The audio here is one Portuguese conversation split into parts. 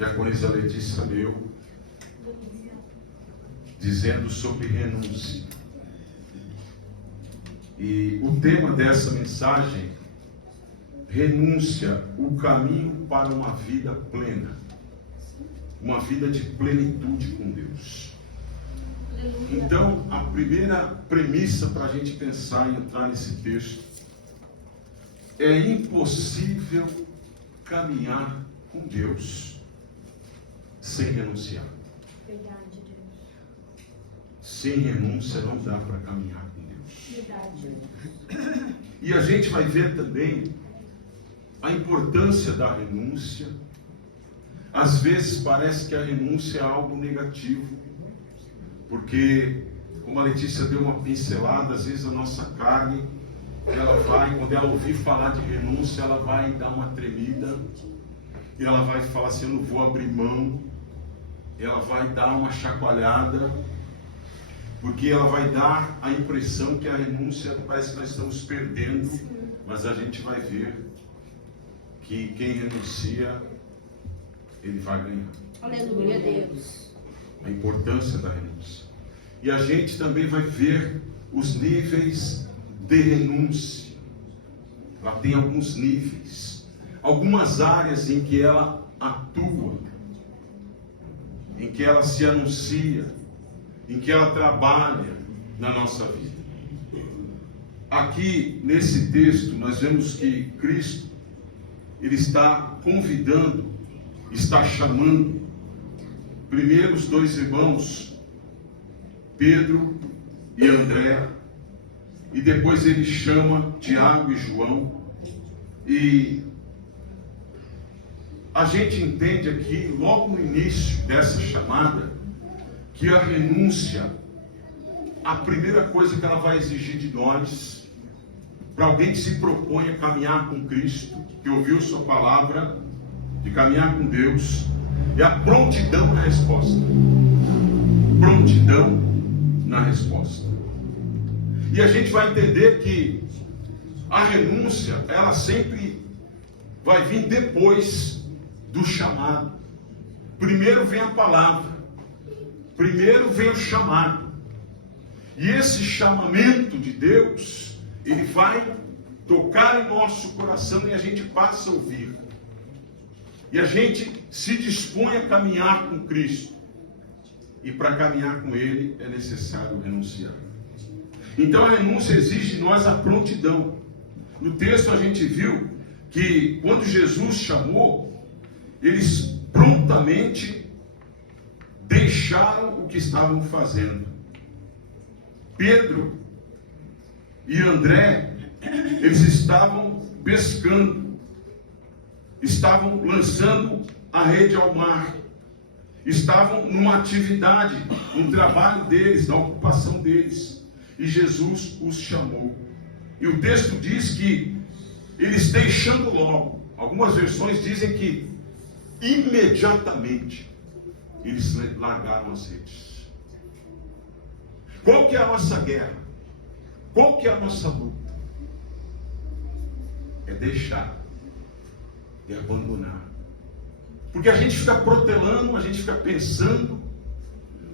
diaconisa Letícia leu, dizendo sobre renúncia. E o tema dessa mensagem, renúncia, o caminho para uma vida plena, uma vida de plenitude com Deus. Então, a primeira premissa para a gente pensar e entrar nesse texto, é impossível caminhar com Deus sem renunciar. Verdade, Deus. Sem renúncia não dá para caminhar com Deus. Verdade. E a gente vai ver também a importância da renúncia. Às vezes parece que a renúncia é algo negativo, porque, como a Letícia deu uma pincelada, às vezes a nossa carne, ela vai, quando ela ouvir falar de renúncia, ela vai dar uma tremida, e ela vai falar assim: eu não vou abrir mão. Ela vai dar uma chacoalhada, porque ela vai dar a impressão que a renúncia, parece que nós estamos perdendo, mas a gente vai ver que quem renuncia, ele vai ganhar. Aleluia, Deus. A importância da renúncia. E a gente também vai ver os níveis de renúncia. Ela tem alguns níveis, algumas áreas em que ela atua, em que ela se anuncia, em que ela trabalha na nossa vida. Aqui nesse texto nós vemos que Cristo, ele está convidando, está chamando primeiro os dois irmãos, Pedro e André, e depois ele chama Tiago e João. E a gente entende aqui, logo no início dessa chamada, que a renúncia, a primeira coisa que ela vai exigir de nós, para alguém que se propõe a caminhar com Cristo, que ouviu sua palavra, de caminhar com Deus, é a prontidão na resposta. Prontidão na resposta. E a gente vai entender que a renúncia, ela sempre vai vir depois do chamado. Primeiro vem a palavra, primeiro vem o chamado. E esse chamamento de Deus, ele vai tocar em nosso coração e a gente passa a ouvir. E a gente se dispõe a caminhar com Cristo. E para caminhar com Ele é necessário renunciar. Então a renúncia exige de nós a prontidão. No texto a gente viu que quando Jesus chamou, eles prontamente deixaram o que estavam fazendo. Pedro e André, eles estavam pescando, estavam lançando a rede ao mar, estavam numa atividade, no trabalho deles, na ocupação deles, e Jesus os chamou. E o texto diz que eles deixando logo, algumas versões dizem que imediatamente eles largaram as redes. Qual que é a nossa guerra? Qual que é a nossa luta? É deixar, é abandonar. Porque a gente fica protelando, a gente fica pensando,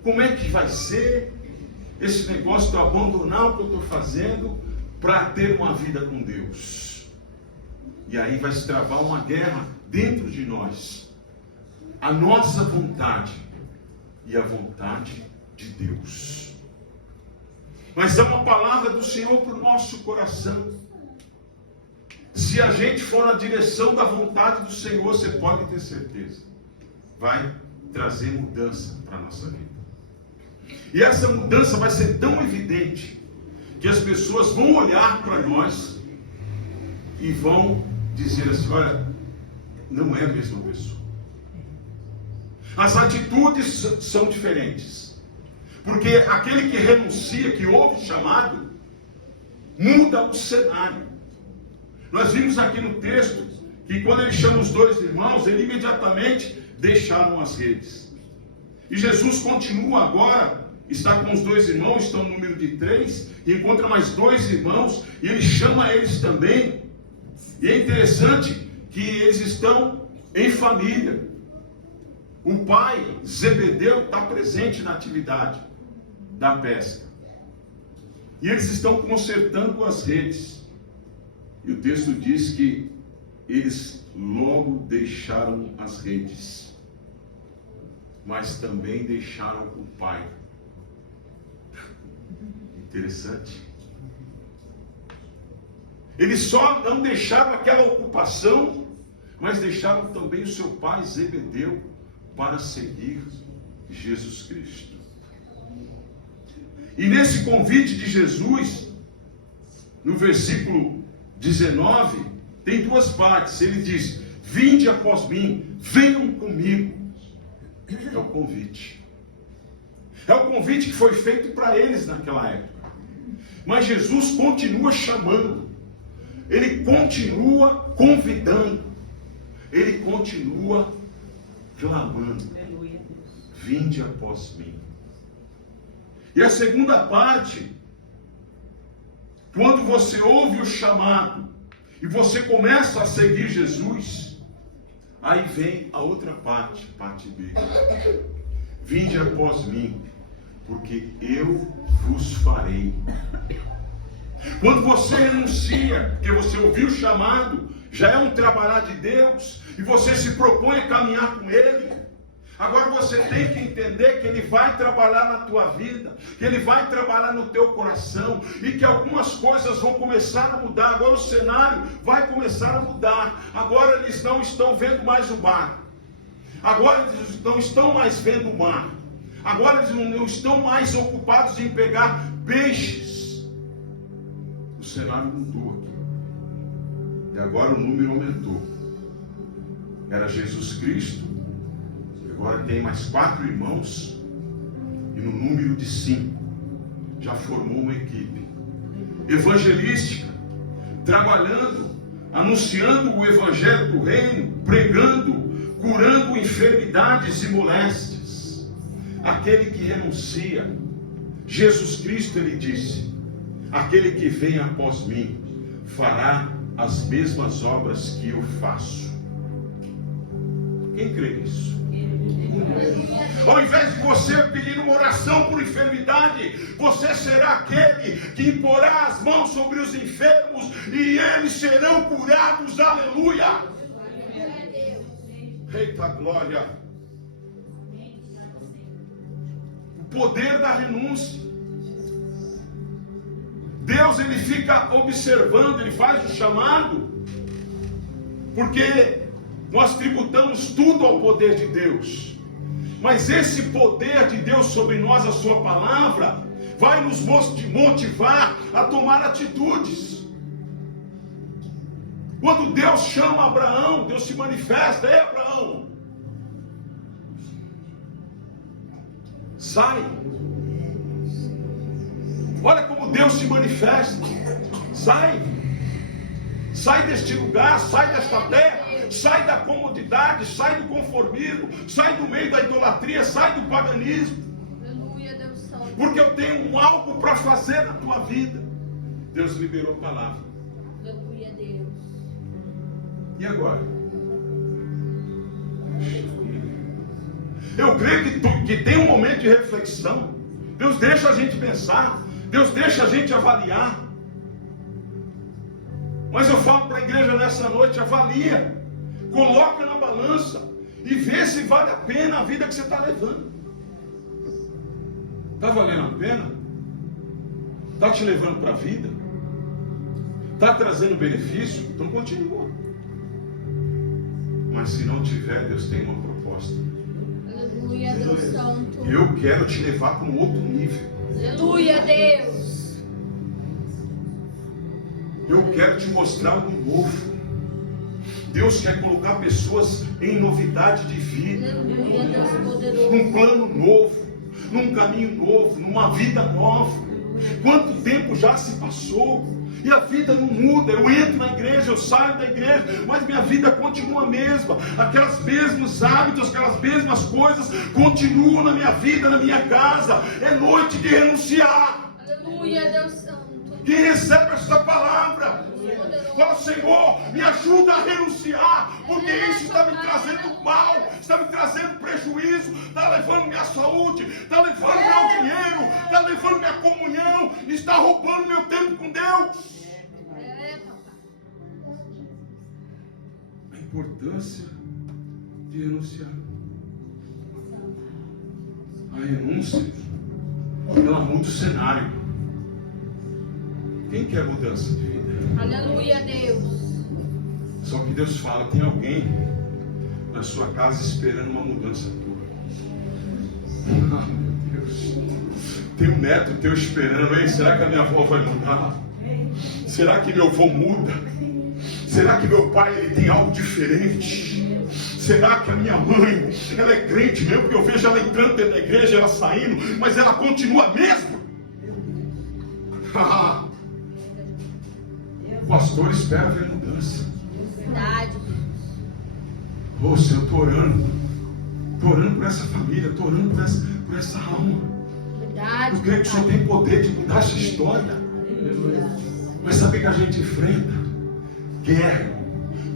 como é que vai ser esse negócio de eu abandonar o que eu estou fazendo para ter uma vida com Deus. E aí vai se travar uma guerra dentro de nós. A nossa vontade e a vontade de Deus. Mas é uma palavra do Senhor para o nosso coração. Se a gente for na direção da vontade do Senhor, você pode ter certeza, vai trazer mudança para a nossa vida. E essa mudança vai ser tão evidente, que as pessoas vão olhar para nós e vão dizer assim: olha, não é a mesma pessoa. As atitudes são diferentes. Porque aquele que renuncia, que ouve o chamado, muda o cenário. Nós vimos aqui no texto que quando ele chama os dois irmãos, ele imediatamente deixaram as redes. E Jesus continua agora, está com os dois irmãos, estão no número de 3, e encontra mais 2 irmãos, e ele chama eles também. E é interessante que eles estão em família. o pai, Zebedeu, está presente na atividade da pesca. E eles estão consertando as redes. E o texto diz que eles logo deixaram as redes, mas também deixaram o pai. Interessante. Eles só não deixaram aquela ocupação, mas deixaram também o seu pai Zebedeu para seguir Jesus Cristo. E nesse convite de Jesus, no versículo 19, tem duas partes. Ele diz: vinde após mim, venham comigo. É o convite. É o convite que foi feito para eles naquela época. Mas Jesus continua chamando. Ele continua convidando. Ele continua clamando. Vinde após mim. E a segunda parte, quando você ouve o chamado e você começa a seguir Jesus, aí vem a outra parte, parte B. Vinde após mim, porque eu vos farei. Quando você renuncia, porque você ouviu o chamado, já é um trabalhar de Deus, e você se propõe a caminhar com Ele. Agora você tem que entender que Ele vai trabalhar na tua vida, que Ele vai trabalhar no teu coração, e que algumas coisas vão começar a mudar. Agora o cenário vai começar a mudar. Agora eles não estão vendo mais o mar. Agora eles não estão mais vendo o mar. Agora eles não estão mais ocupados em pegar peixes. O cenário mudou aqui. E agora o número aumentou. Era Jesus Cristo. Agora tem mais 4 irmãos. E no número de 5 já formou uma equipe evangelística, trabalhando, anunciando o evangelho do reino, pregando, curando enfermidades e moléstias. Aquele que renuncia, Jesus Cristo, ele disse: aquele que vem após mim fará as mesmas obras que eu faço. Quem crê nisso? Ao invés de você pedir uma oração por enfermidade, você será aquele que imporá as mãos sobre os enfermos e eles serão curados. Aleluia! Eita glória! O poder da renúncia. Deus, ele fica observando, ele faz o chamado, porque nós tributamos tudo ao poder de Deus. Mas esse poder de Deus sobre nós, a sua palavra, vai nos motivar a tomar atitudes. Quando Deus chama Abraão, Deus se manifesta: ei, Abraão, sai. Olha como Deus se manifesta. Sai. Sai deste lugar, sai desta terra. Sai da comodidade, sai do conformismo, sai do meio da idolatria, sai do paganismo. Aleluia, Deus Santo. Porque eu tenho algo para fazer na tua vida. Deus liberou a palavra. Aleluia, Deus. E agora? Eu creio que tem um momento de reflexão. Deus deixa a gente pensar. Deus deixa a gente avaliar. Mas eu falo para a igreja nessa noite: avalia. Coloca na balança e vê se vale a pena a vida que você está levando. Está valendo a pena? Está te levando para a vida? Está trazendo benefício? Então continua. Mas se não tiver, Deus tem uma proposta. Aleluia, Deus Santo. Eu quero te levar para um outro nível. Aleluia, Deus. Eu quero te mostrar algo novo. Deus quer colocar pessoas em novidade de vida, Aleluia, Deus poderoso. num plano novo, num caminho novo, numa vida nova. Quanto tempo já se passou e a vida não muda. Eu entro na igreja, eu saio da igreja, mas minha vida continua a mesma. Aqueles mesmos hábitos, aquelas mesmas coisas continuam na minha vida, na minha casa. É noite de renunciar. Aleluia, Deus Santo. Quem recebe essa palavra, fala: Senhor, me ajuda a renunciar, porque isso está me trazendo mal, está me trazendo prejuízo. prejuízo, está levando minha saúde, está levando meu dinheiro, está levando minha comunhão, está roubando meu tempo com Deus. A importância de renunciar. A renúncia, ela muda o cenário. Quem quer mudança de vida? Aleluia, Deus. Só que Deus fala, tem alguém na sua casa esperando uma mudança tua. Ah, meu Deus. Tem um neto teu esperando. Ei, será que a minha avó vai mudar? Será que meu avô muda? Será que meu pai ele tem algo diferente? Será que a minha mãe, ela é crente mesmo? Porque eu vejo ela entrando dentro da igreja, ela saindo, mas ela continua mesmo? O pastor espera ver mudança. Verdade. Oh, Senhor, estou orando por essa família, estou orando por essa alma. Verdade. Eu creio que o Senhor tem poder de mudar essa história. Mas sabe que a gente enfrenta guerra,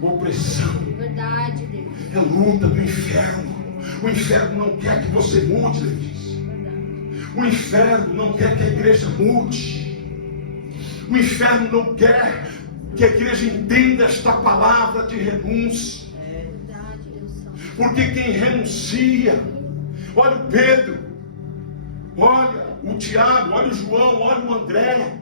opressão. Verdade, Deus. É luta do inferno. O inferno não quer que você mude, Letícia. O inferno não quer que a igreja mude. O inferno não quer que a igreja entenda esta palavra de renúncia. Verdade, Deus. Porque quem renuncia, olha o Pedro, olha o Tiago, olha o João, olha o André.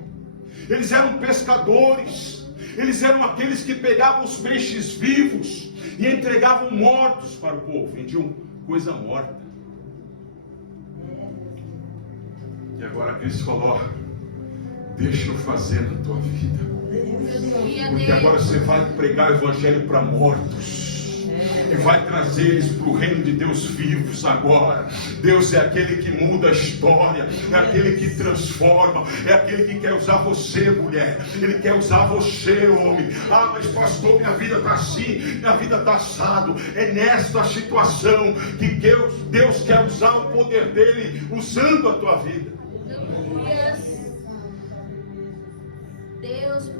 Eles eram pescadores. Eles eram aqueles que pegavam os peixes vivos e entregavam mortos para o povo. Vendiam coisa morta. E agora Cristo falou, ó, deixa eu fazer na tua vida. Porque agora você vai pregar o evangelho para mortos. E vai trazer eles para o reino de Deus vivos agora. Deus é aquele que muda a história. É aquele que transforma. É aquele que quer usar você, mulher. Ele quer usar você, homem. Ah, mas pastor, minha vida está assim. Minha vida está assado. É nesta situação que Deus quer usar o poder dele, usando a tua vida.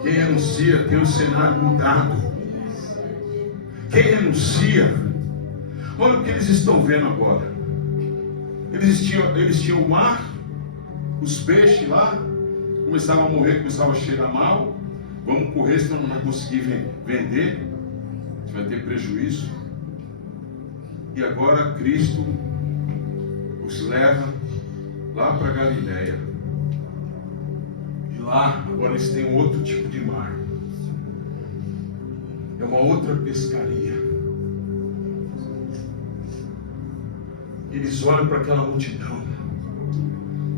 Quem renuncia tem o cenário mudado. Quem renuncia, olha o que eles estão vendo agora. Eles tinham o mar, os peixes lá, começavam a morrer, começavam a cheirar mal. Vamos correr, senão não vai conseguir vender, a gente vai ter prejuízo. E agora Cristo os leva lá para Galileia. E lá, agora eles têm outro tipo de mar. É uma outra pescaria. Eles olham para aquela multidão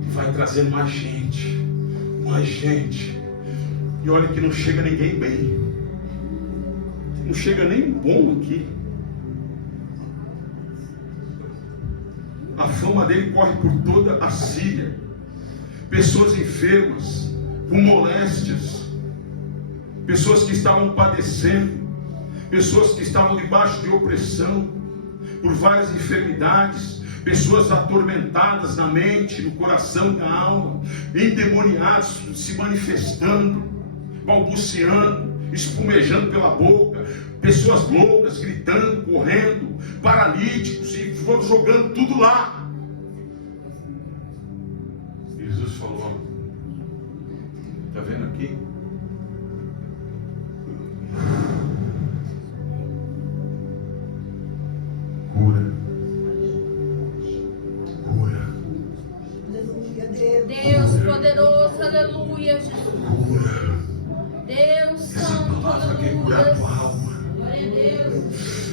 e vai trazendo mais gente, mais gente. E olha que não chega ninguém bem. Não chega nem bom aqui. A fama dele corre por toda a Síria. Pessoas enfermas, com moléstias, pessoas que estavam padecendo, pessoas que estavam debaixo de opressão, por várias enfermidades, pessoas atormentadas na mente, no coração, na alma, endemoniados, se manifestando, balbuciando, espumejando pela boca, pessoas loucas, gritando, correndo, paralíticos, e foram jogando tudo lá. Jesus falou, está vendo aqui? Cura. Deus poderoso, aleluia, Jesus. Cura. Deus santo, Essa palavra quer curar a tua alma.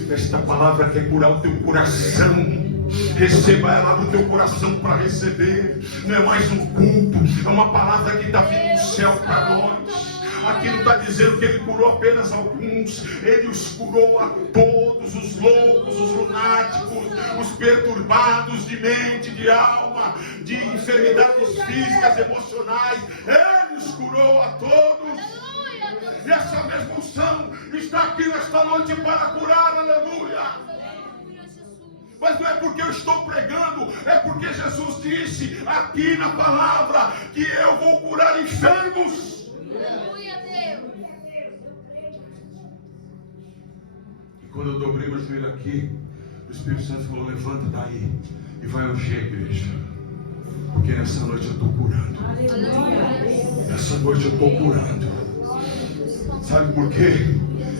Esta palavra quer curar o teu coração. Receba ela no teu coração para receber. Não é mais um culto, é uma palavra que está vindo do céu para nós. Aqui não está dizendo que ele curou apenas alguns, ele os curou a todos, os loucos, os lunáticos, os perturbados de mente, de alma, de enfermidades físicas, emocionais. Ele os curou a todos. E essa mesma unção está aqui nesta noite para curar, aleluia. Mas não é porque eu estou pregando, é porque Jesus disse aqui na palavra que eu vou curar enfermos. Aleluia, Deus. E quando eu dobrei meu joelho aqui, o Espírito Santo falou: levanta daí e vai ungir a igreja. Porque nessa noite eu estou curando. Nessa noite eu estou curando. Sabe por quê?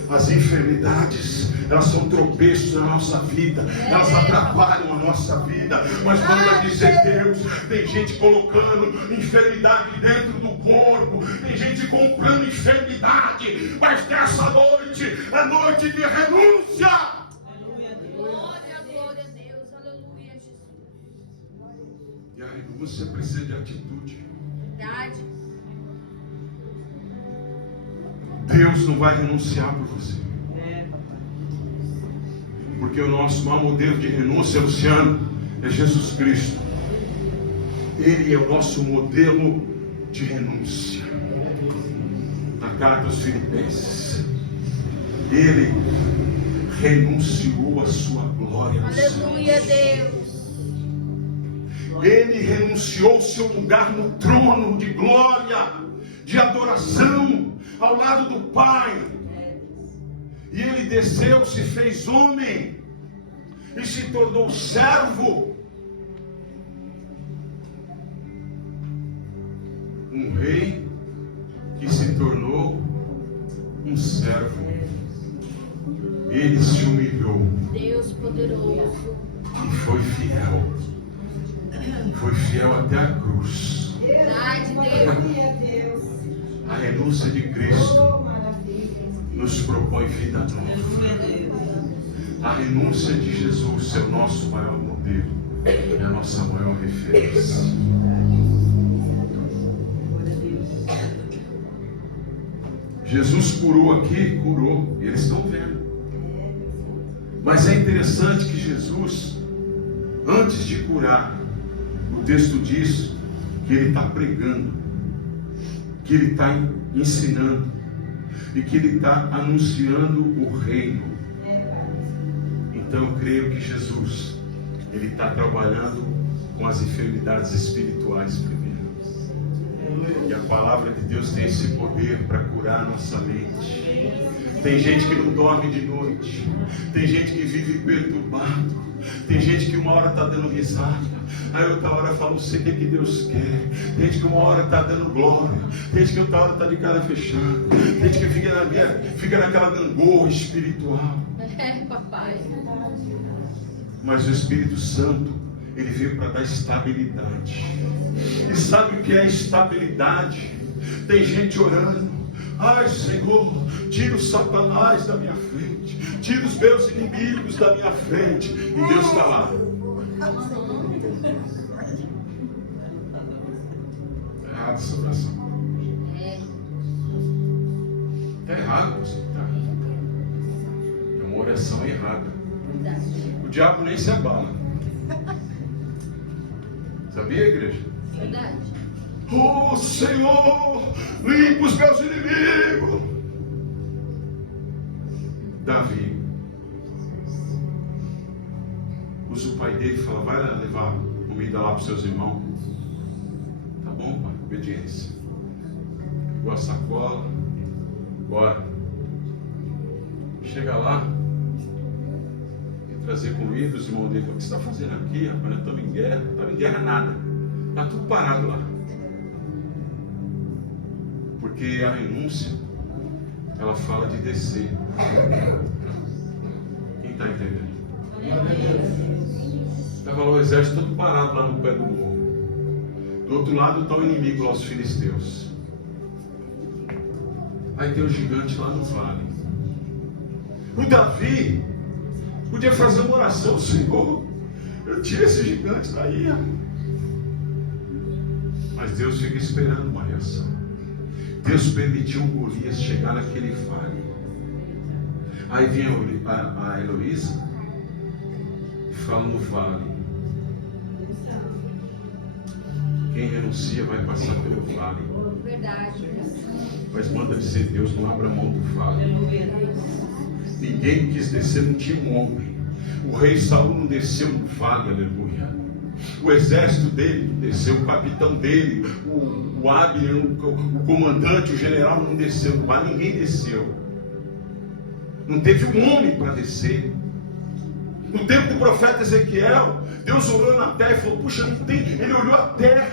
As enfermidades, elas são tropeços na nossa vida, elas atrapalham a nossa vida, mas manda dizer Deus, tem gente colocando enfermidade dentro do corpo, tem gente comprando enfermidade, mas nessa noite é noite de renúncia. Glória a Deus, aleluia, Jesus. E a renúncia precisa de atitude. Verdade. Deus não vai renunciar por você. Porque o nosso maior modelo de renúncia, Luciano, é Jesus Cristo. Ele é o nosso modelo de renúncia. Na carta aos Filipenses, ele renunciou à sua glória. Aleluia, Deus. Ele renunciou ao seu lugar no trono de glória, de adoração, ao lado do Pai. E ele desceu, se fez homem e se tornou servo. Um rei que se tornou um servo. Ele se humilhou. Deus poderoso. E foi fiel. Foi fiel até a cruz. Verdade, Deus. A renúncia de Cristo nos propõe vida nova. A renúncia de Jesus é o nosso maior modelo, é a nossa maior referência. Jesus curou aqui, curou, e eles estão vendo. Mas é interessante que Jesus, antes de curar, o texto diz que ele está pregando, que ele está ensinando e que ele está anunciando o reino. Então eu creio que Jesus, ele está trabalhando com as enfermidades espirituais primeiro. E a palavra de Deus tem esse poder para curar a nossa mente. Tem gente que não dorme de noite, tem gente que vive perturbado, tem gente que uma hora está dando risada, aí outra hora fala, não sei o que Deus quer. Tem gente que uma hora está dando glória, tem gente que outra hora está de cara fechada, tem gente que fica naquela gangorra espiritual. É, papai. Mas o Espírito Santo, ele veio para dar estabilidade. E sabe o que é estabilidade? Tem gente orando, ai Senhor, tira o Satanás da minha frente, tira os meus inimigos da minha frente, e Deus está lá. Errado essa oração. Está errado, você está. É uma oração errada. O diabo nem se abala. Sabia, igreja? Verdade. Oh Senhor, limpa os meus inimigos. Davi usa o pai dele e fala, vai lá levar comida lá para os seus irmãos. Tá bom, pai, obediência. Pegou a sacola, bora. Chega lá, e trazer comida, os irmãos dele falam, o que você está fazendo aqui, rapaz? Nós estamos em guerra. Não estamos em guerra nada, está tudo parado lá. Porque a renúncia, ela fala de descer. Quem está entendendo? Estava lá o exército todo parado lá no pé do morro. Do outro lado está o inimigo lá, os filisteus. Aí tem o gigante lá no vale. O Davi podia fazer uma oração, Senhor, eu tiro esse gigante daí. Mas Deus fica esperando uma reação. Deus permitiu o Golias chegar naquele vale. Aí vem a Heloísa e fala no vale. Quem renuncia vai passar pelo vale. Verdade. Mas manda dizer, Deus não abra mão do vale. Ninguém quis descer, não tinha um homem. O rei Saul não desceu no vale, aleluia. O exército dele não desceu, o capitão dele, o Abner, o comandante, o general não desceu no vale, ninguém desceu. Não teve um homem para descer. No tempo do profeta Ezequiel, Deus olhou na terra e falou, puxa, não tem. Ele olhou a terra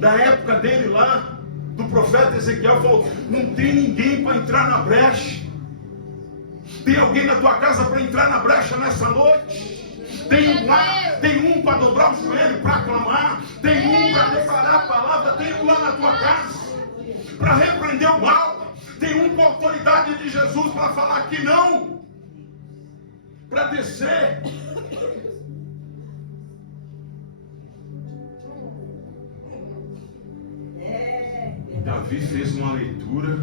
da época dele lá, do profeta Ezequiel, e falou, não tem ninguém para entrar na brecha. Tem alguém na tua casa para entrar na brecha nessa noite? Tem um lá, tem um para dobrar o joelho, para clamar, tem um para declarar a palavra, tem um lá na tua casa para repreender o mal, tem um com a autoridade de Jesus para falar que não, para descer. Davi fez uma leitura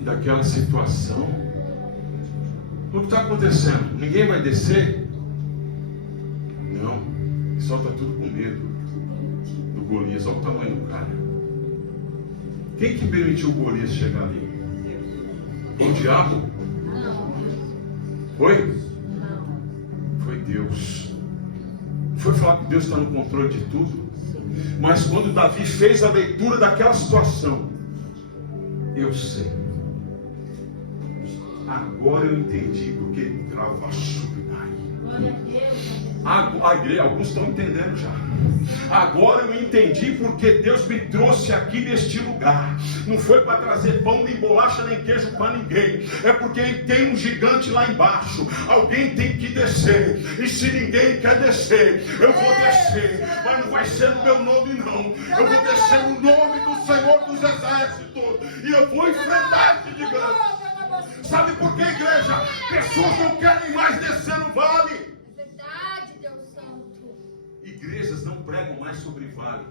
daquela situação. O que está acontecendo? Ninguém vai descer? Não, ele só está tudo com medo do Golias. Olha o tamanho do cara. Quem que permitiu o Golias chegar ali? Foi o diabo? Não. Foi? Não. Foi Deus. Foi falar que Deus está no controle de tudo. Mas quando Davi fez a leitura daquela situação, eu sei. Agora eu entendi porque ele trava subnai. Glória a Deus. A igreja, alguns estão entendendo já. Agora eu entendi porque Deus me trouxe aqui neste lugar. Não foi para trazer pão, nem bolacha, nem queijo para ninguém. É porque tem um gigante lá embaixo. Alguém tem que descer. E se ninguém quer descer, eu vou descer. Mas não vai ser no meu nome não. Eu vou descer no nome do Senhor dos Exércitos. E eu vou enfrentar esse gigante. Sabe por que, igreja? Pessoas não querem mais descer no vale. Igrejas não pregam mais sobre vale.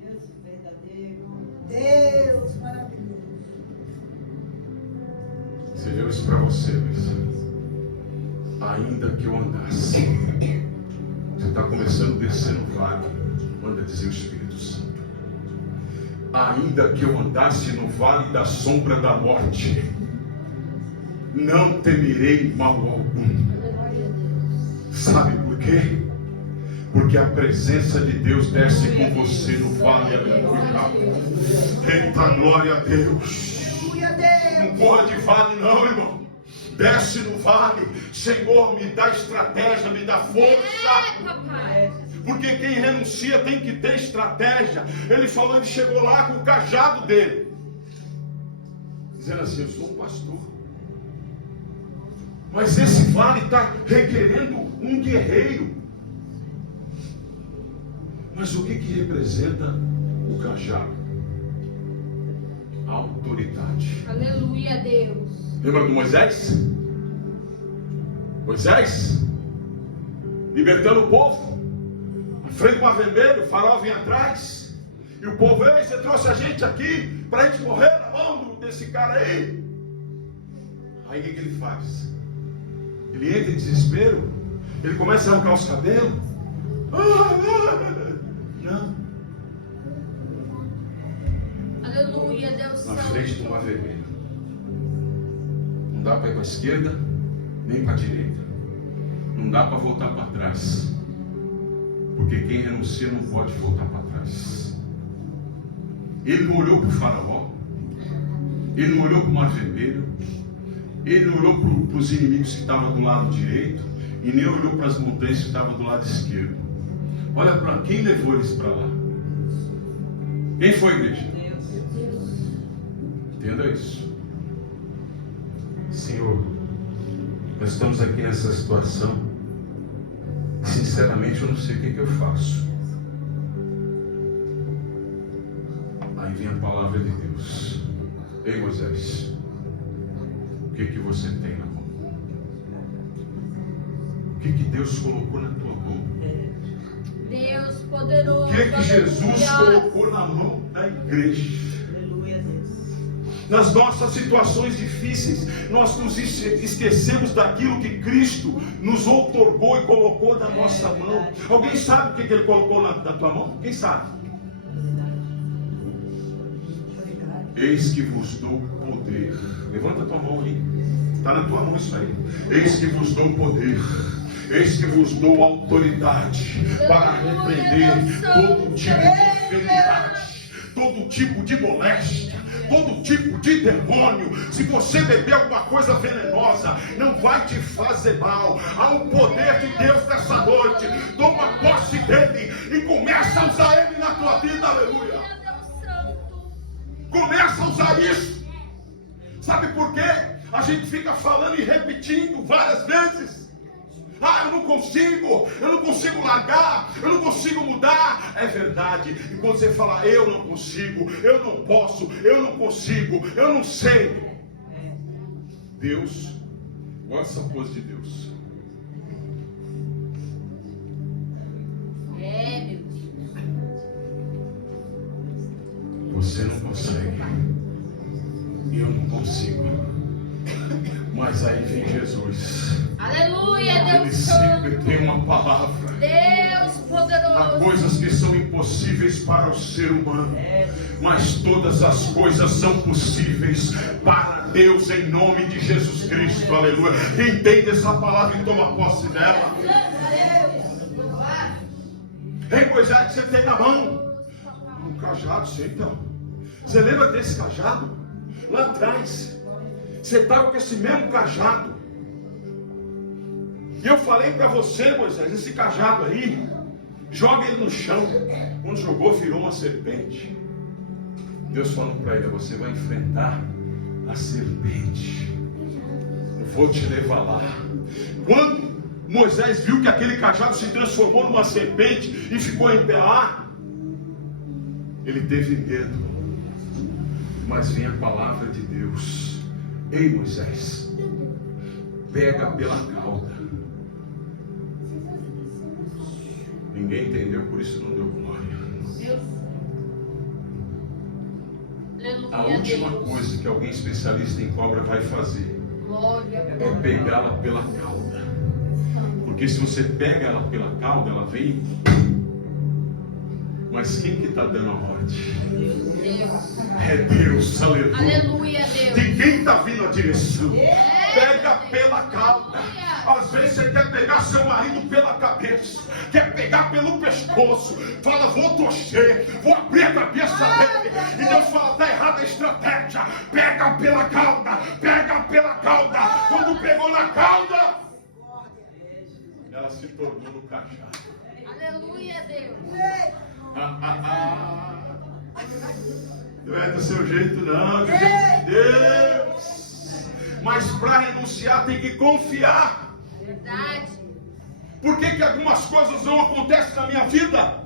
Deus verdadeiro. Deus maravilhoso. Senhor, isso para você, Luiz. Ainda que eu andasse, você está começando a descer no vale. Manda dizer o Espírito Santo. Ainda que eu andasse no vale da sombra da morte, não temerei mal algum. Sabe por quê? Porque a presença de Deus desce com você no vale. Aleluia. Eita, glória a Deus. Não corra de vale não, irmão. Desce no vale. Senhor, me dá estratégia, me dá força. Porque quem renuncia tem que ter estratégia. Ele falou, ele chegou lá com o cajado dele, dizendo assim, eu sou um pastor. Mas esse vale está requerendo um guerreiro. Mas o que representa o cajado? A autoridade. Aleluia, Deus. Lembra do Moisés? Moisés libertando o povo. A frente com a vermelho, o farol vinha atrás. E o povo, ei, você trouxe a gente aqui para a gente morrer na mão desse cara aí. Aí o que ele faz? Ele entra em desespero. Ele começa a arrancar os cabelos. Não. Aleluia, Deus Na santo. frente do mar vermelho. Não dá para ir para a esquerda, nem para a direita. Não dá para voltar para trás. Porque quem renuncia não pode voltar para trás. Ele não olhou para o faraó. Ele não olhou para o mar vermelho. Ele não olhou para os inimigos que estavam do lado direito. E nem olhou para as montanhas que estavam do lado esquerdo. Olha para quem levou eles para lá. Quem foi, igreja? Entenda isso. Senhor, nós estamos aqui nessa situação. Sinceramente, eu não sei o que eu faço. Aí vem a palavra de Deus. Ei, Moisés, o que você tem na mão? O que Deus colocou na tua mão? Deus poderoso. O que Jesus aleluia. colocou na mão da igreja? Nas nossas situações difíceis, nós nos esquecemos daquilo que Cristo nos outorgou e colocou na nossa mão. Alguém sabe o que Ele colocou na tua mão? Quem sabe? Eis que vos dou poder. Levanta a tua mão aí. Está na tua mão isso aí. Eis que vos dou poder. Eis que vos dou autoridade para repreender todo tipo de enfermidade, todo tipo de moléstia, todo tipo de demônio. Se você beber alguma coisa venenosa, não vai te fazer mal. Há um poder de Deus nessa noite. Toma posse dele e começa a usar ele na tua vida, aleluia. Começa a usar isso. Sabe por quê? A gente fica falando e repetindo várias vezes. Ah, eu não consigo largar, eu não consigo mudar. É verdade. E quando você fala, eu não consigo, eu não posso, eu não consigo, eu não sei. Deus, olha essa pose de Deus. É, meu Deus. Você não consegue. Eu não consigo. Mas aí vem Jesus. Aleluia, Ele Deus sempre Santo. tem uma palavra. Deus Há poderoso. coisas que são impossíveis para o ser humano, mas todas as coisas são possíveis para Deus em nome de Jesus Cristo, aleluia. Entende essa palavra e toma posse dela. Ei, Moisés, você tem na mão um cajado, sim, então. Você lembra desse cajado? Lá atrás você estava com esse mesmo cajado. E eu falei para você, Moisés, esse cajado aí, joga ele no chão. Quando jogou, virou uma serpente. Deus falou para ele, você vai enfrentar a serpente. Eu vou te levar lá. Quando Moisés viu que aquele cajado se transformou numa serpente e ficou em pé lá, ele teve medo. Mas vem a palavra de Deus. Ei, Moisés, pega pela cauda. Ninguém entendeu, por isso não deu glória. A última coisa que alguém especialista em cobra vai fazer é pegá-la pela cauda. Porque se você pega ela pela cauda, ela vem. Mas quem que está dando a morte? Deus. É Deus, aleluia. Aleluia, Deus. De quem está vindo a direção? Pega pela cauda. Às vezes você quer pegar seu marido pela cabeça, quer pegar pelo pescoço, fala, vou torcer, vou abrir a cabeça dele. E Deus fala, está errada a estratégia. Pega pela cauda, pega pela cauda. Quando pegou na cauda, ela se tornou no cajado. Aleluia, Deus. Não é do seu jeito não, é do jeito de Deus. Mas para renunciar tem que confiar. Verdade. Por que algumas coisas não acontecem na minha vida?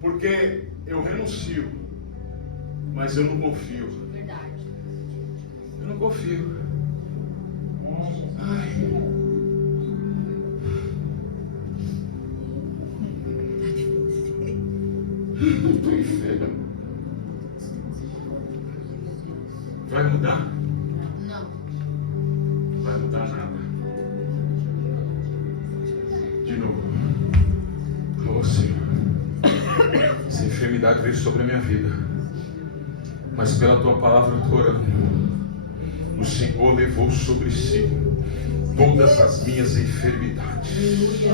Porque eu renuncio, mas eu não confio. Verdade. Eu não confio. Ai. Estou enfermo. Vai mudar? Não. Vai mudar nada. De novo. Ô Senhor, essa enfermidade veio sobre a minha vida, mas pela tua palavra eu estou orando. O Senhor levou sobre si todas as minhas enfermidades.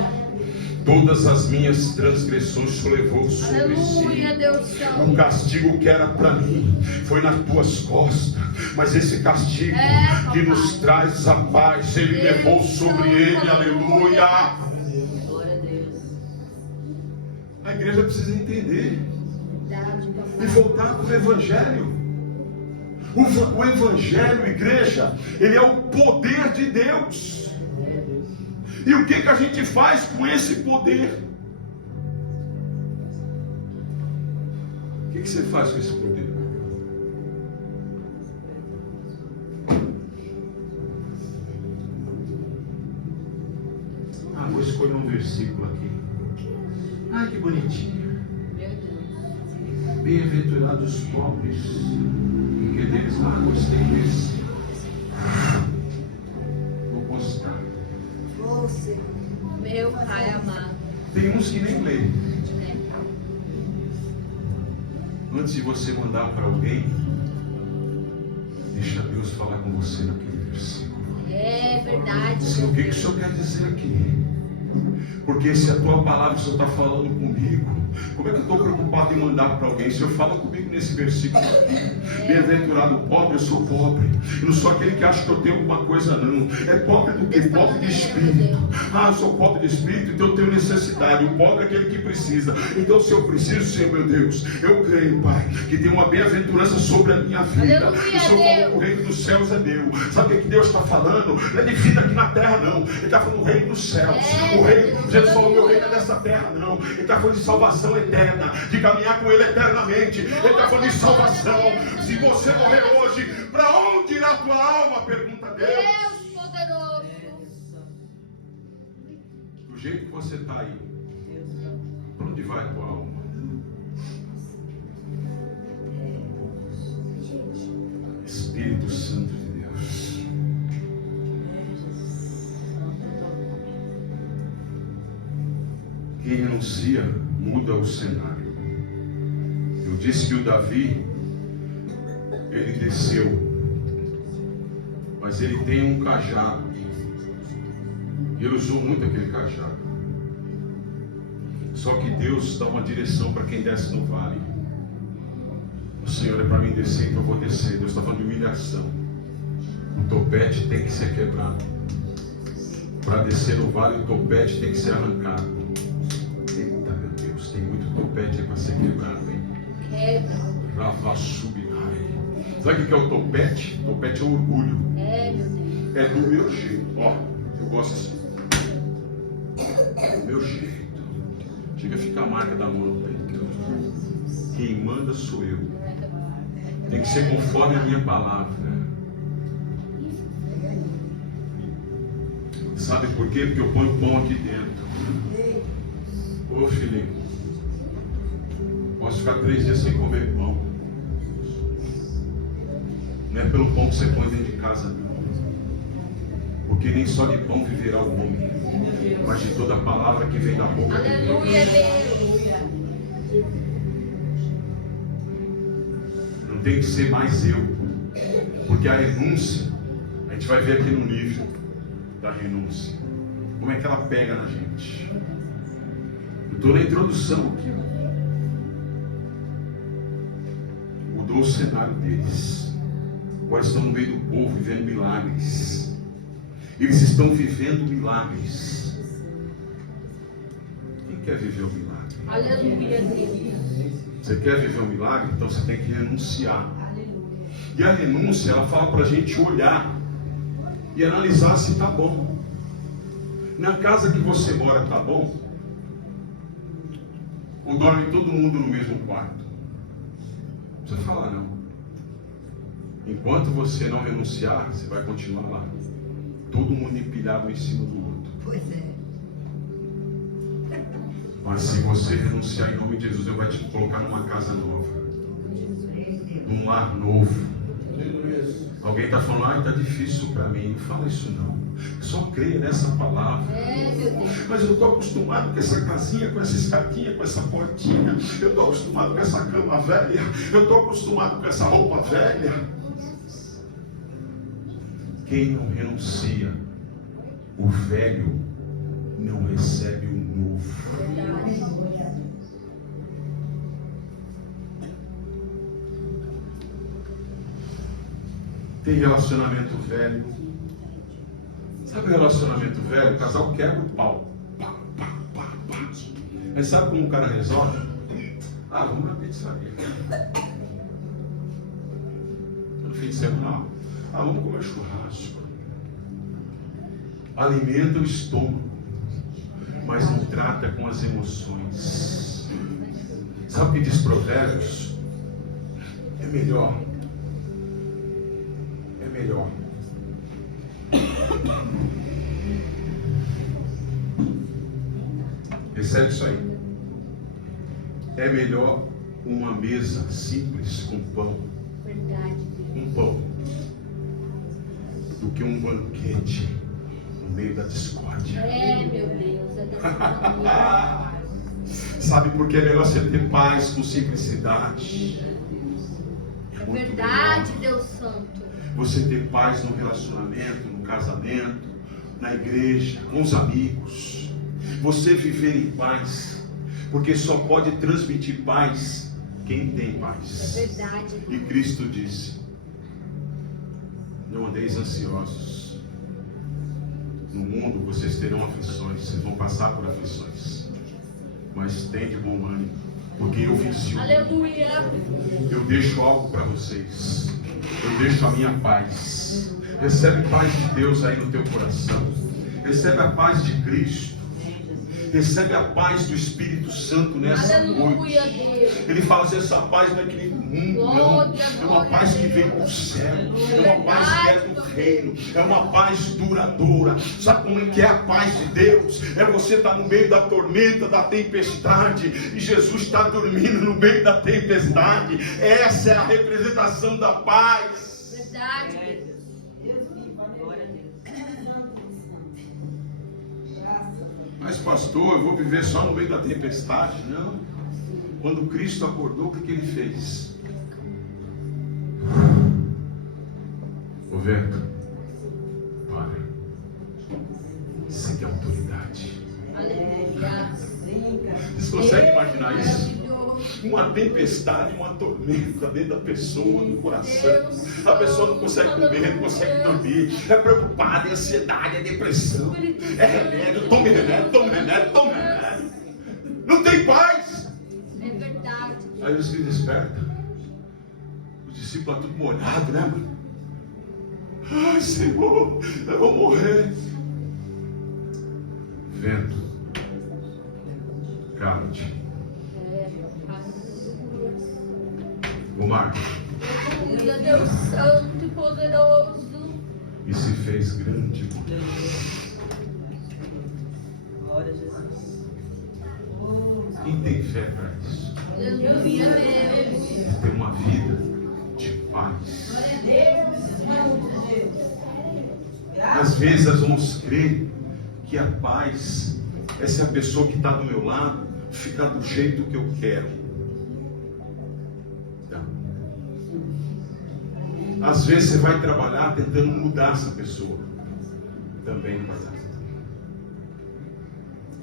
Todas as minhas transgressões o Senhor levou sobre Aleluia, si. Deus Santo. O castigo que era para mim foi nas tuas costas, mas esse castigo que nos traz a paz, Ele levou sobre Ele. Aleluia. Glória a Deus. A igreja precisa entender Verdade, e papai. voltar para o Evangelho. O Evangelho, igreja, ele é o poder de Deus. E o que a gente faz com esse poder? O que você faz com esse poder? Vou escolher um versículo aqui. Ai, que bonitinho. Meu Deus. Bem-aventurados os pobres, porque deles não gostei desse. Vou postar. Meu Pai amado. Tem uns que nem lê. Né? Antes de você mandar para alguém, deixa Deus falar com você naquele versículo. É verdade. Senhor, o que o Senhor quer dizer aqui? Porque se a tua palavra, o Senhor está falando comigo, como é que eu estou preocupado em mandar para alguém? O Senhor fala comigo nesse versículo aqui. Bem-aventurado pobre, eu sou pobre. Eu não sou aquele que acha que eu tenho alguma coisa, não. É pobre do que? Pobre de espírito. Eu sou pobre de espírito, então eu tenho necessidade. O pobre é aquele que precisa. Então, se eu preciso, Senhor meu Deus, eu creio, Pai, que tem uma bem-aventurança sobre a minha vida. Aleluia, O Senhor falou que o reino dos céus é meu. Sabe o que Deus está falando? Não é de vida aqui na terra, não. Ele está falando do reino dos céus. O reino, Jesus falou, meu reino é dessa terra, não. Ele está falando de salvação eterna, de caminhar com Ele eternamente. Ele está falando de salvação. Se você morrer hoje, para onde irá a tua alma? Pergunta a Deus. Deus poderoso. Do jeito que você está aí, para onde vai a tua alma? Espírito Santo de Deus. Quem renuncia muda o cenário. Eu disse que o Davi, ele desceu, mas ele tem um cajado. E ele usou muito aquele cajado. Só que Deus dá uma direção para quem desce no vale. O Senhor é para mim descer, então eu vou descer. Deus está falando de humilhação. O topete tem que ser quebrado. Para descer no vale, o topete tem que ser arrancado. Eita, meu Deus, tem muito topete para ser quebrado, hein? Rava subinai. Sabe o que é o topete? O topete é o orgulho. É, meu Deus. É do meu jeito. Ó, eu gosto assim. É do meu jeito. Chega a ficar a marca da mão no peito. Quem manda sou eu. Tem que ser conforme a minha palavra. Sabe por quê? Porque eu ponho pão aqui dentro. Ô filhinho, posso ficar 3 dias sem comer pão. Não é pelo pão que você põe dentro de casa, não. Porque nem só de pão viverá o homem, mas de toda a palavra que vem da boca de Deus. Aleluia, Deus. Não tem que ser mais eu. Porque a renúncia, a gente vai ver aqui no nível da renúncia, como é que ela pega na gente. Eu estou na introdução aqui. Mudou o cenário deles. Agora estão no meio do povo, vivendo milagres. Eles estão vivendo milagres. Quem quer viver o milagre? Aleluia, Deus. Você quer viver um milagre? Então você tem que renunciar. E a renúncia, ela fala para a gente olhar e analisar se está bom. Na casa que você mora está bom? Ou dorme todo mundo no mesmo quarto? Não precisa falar não. Enquanto você não renunciar, você vai continuar lá. Todo mundo empilhado em cima do outro. Pois é. Mas se você renunciar em nome de Jesus, eu vou te colocar numa casa nova, num lar novo. Alguém está falando, está difícil para mim. Não fala isso não. Só creia nessa palavra. É, meu Deus. Mas eu estou acostumado com essa casinha, com essa escadinha, com essa portinha. Eu estou acostumado com essa cama velha. Eu estou acostumado com essa roupa velha. Quem não renuncia, o velho não recebe o novo. Tem relacionamento velho. Sabe o relacionamento velho? O casal quebra o pau. Pá, pá, pá, pá. Mas sabe como o cara resolve? Vamos na pizzaria. No fim de semana, vamos comer churrasco. Alimenta o estômago, mas não trata com as emoções. Sabe o que diz Provérbios? É melhor. Recebe isso aí. É melhor uma mesa simples com pão. Verdade. Um pão. Do que um banquete no meio da discórdia. É, meu Deus. É dessa maneira. Sabe por que é melhor você ter paz com simplicidade? É verdade, Deus Santo. Você ter paz no relacionamento, no casamento, na igreja, com os amigos. você viver em paz, porque só pode transmitir paz quem tem paz. É verdade. E Cristo disse: não andeis ansiosos. No mundo vocês terão aflições, vocês vão passar por aflições, mas tem de bom ânimo, porque eu venci o mundo. Aleluia. Eu deixo algo para vocês. Eu deixo a minha paz. Recebe paz de Deus aí no teu coração. Recebe a paz de Cristo. Recebe a paz do Espírito Santo nessa noite. Aleluia, Deus. Ele fala assim: essa paz não é que nem do mundo, não. É uma paz que vem do céu. É uma paz que é do reino. É uma paz duradoura. Sabe como é que é a paz de Deus? É você estar no meio da tormenta, da tempestade, e Jesus está dormindo no meio da tempestade. Essa é a representação da paz. Verdade, Deus. Mas pastor, eu vou viver só no meio da tempestade? Não. Quando Cristo acordou, o que ele fez? Ô vento, para. Siga a autoridade. Aleluia. Vocês conseguem imaginar isso? Maravilhoso. Uma tempestade, uma tormenta dentro da pessoa, no coração. A pessoa não consegue comer, não consegue dormir. É preocupada, é ansiedade, é depressão. É remédio, tome remédio, tome remédio, tome remédio. Não tem paz. É verdade. Aí ele se desperta. Os discípulos tudo molhado, né, mano? Ai, Senhor, eu vou morrer. Vento, cala-te. O mar. Aleluia, Deus Santo e poderoso. E se fez grande por Deus. Glória a Jesus. Quem tem fé para isso? Aleluia, Deus. Ter uma vida de paz. Às vezes nós vamos crer que a paz é se a pessoa que está do meu lado ficar do jeito que eu quero. Às vezes você vai trabalhar tentando mudar essa pessoa. Também não vai dar.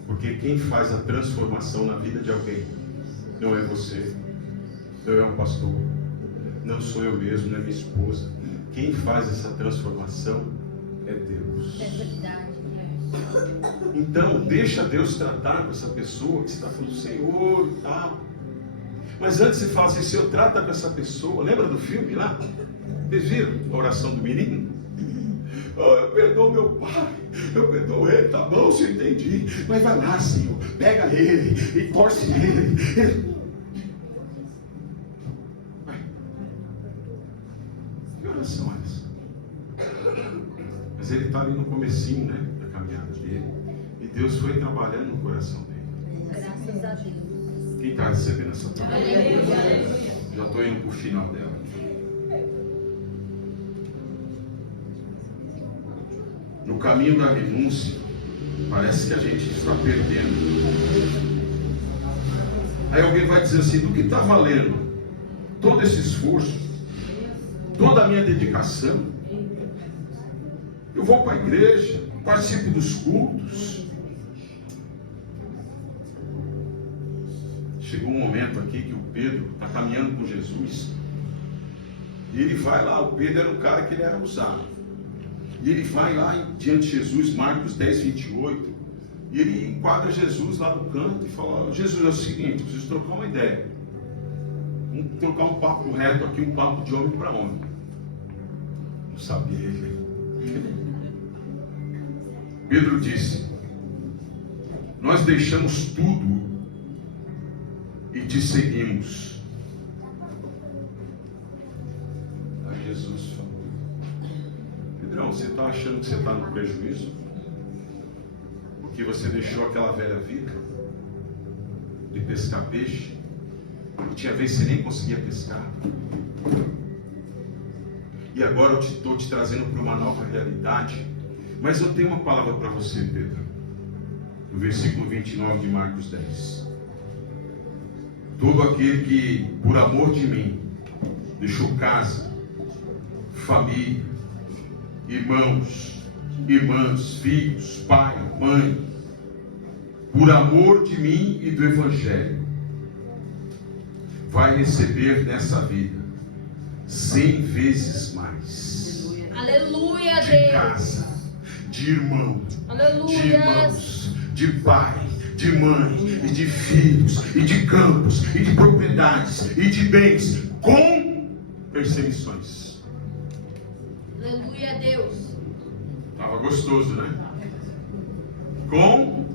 Porque quem faz a transformação na vida de alguém não é você, não é o pastor, não sou eu mesmo, não é minha esposa. Quem faz essa transformação é Deus. É verdade. Então, deixa Deus tratar com essa pessoa que você está falando, Senhor e tal. Mas antes você fala assim: Senhor, trata com essa pessoa. Lembra do filme lá? Vocês viram a oração do menino? Oh, eu perdoo meu pai, eu perdoo ele, tá bom, se eu entendi. Mas vai lá, Senhor, pega ele e torce ele. Vai. Que oração é essa? Mas ele está ali no comecinho, né, da caminhada dele. E Deus foi trabalhando no coração dele. Graças a Deus. Quem está recebendo essa palavra? Aleluia. Já estou indo para o final dela. No caminho da renúncia, parece que a gente está perdendo. Aí alguém vai dizer assim: do que está valendo todo esse esforço, toda a minha dedicação? Eu vou para a igreja, participo dos cultos. Chegou um momento aqui que o Pedro está caminhando com Jesus. E ele vai lá, o Pedro era o cara que ele era usado. E ele vai lá diante de Jesus, Marcos 10, 28. E ele enquadra Jesus lá no canto e fala: Jesus, é o seguinte, preciso trocar uma ideia. Vamos trocar um papo reto aqui, um papo de homem para homem. Não sabia ele. Pedro disse: nós deixamos tudo e te seguimos. Aí Jesus falou: Pedrão, você está achando que você está no prejuízo? Porque você deixou aquela velha vida de pescar peixe, e tinha vez que você nem conseguia pescar. E agora eu estou te trazendo para uma nova realidade. Mas eu tenho uma palavra para você, Pedro. No versículo 29 de Marcos 10. Todo aquele que, por amor de mim, deixou casa, família, irmãos, irmãs, filhos, pai, mãe, por amor de mim e do Evangelho, vai receber nessa vida 100 vezes mais. Aleluia, De Deus. casa, de irmão, Aleluia. de irmãos, de pai, de mãe, e de filhos, e de campos, e de propriedades, e de bens, com perseguições. Aleluia, Deus. Estava gostoso, né? Com